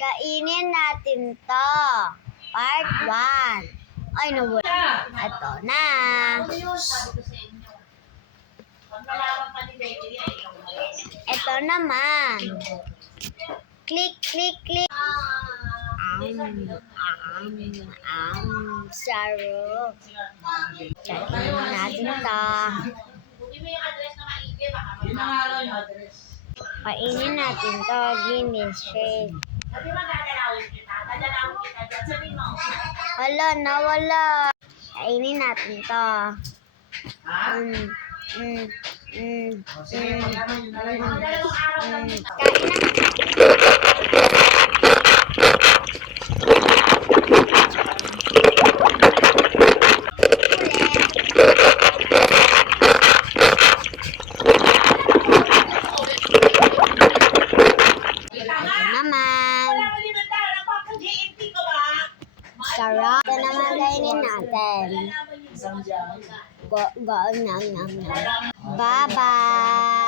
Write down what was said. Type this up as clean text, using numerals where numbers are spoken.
Kainin natin to. Part 1. Ay, nawala. Ito na. Ito naman. Click, click, click. Sarap. Kainin natin to. Kainin natin to. Guinness shake. Hala, nawala. Kainin natin to. Naman. Sarap. Ito naman kainin natin. Go, go, nam, nam, nam. Bye-bye.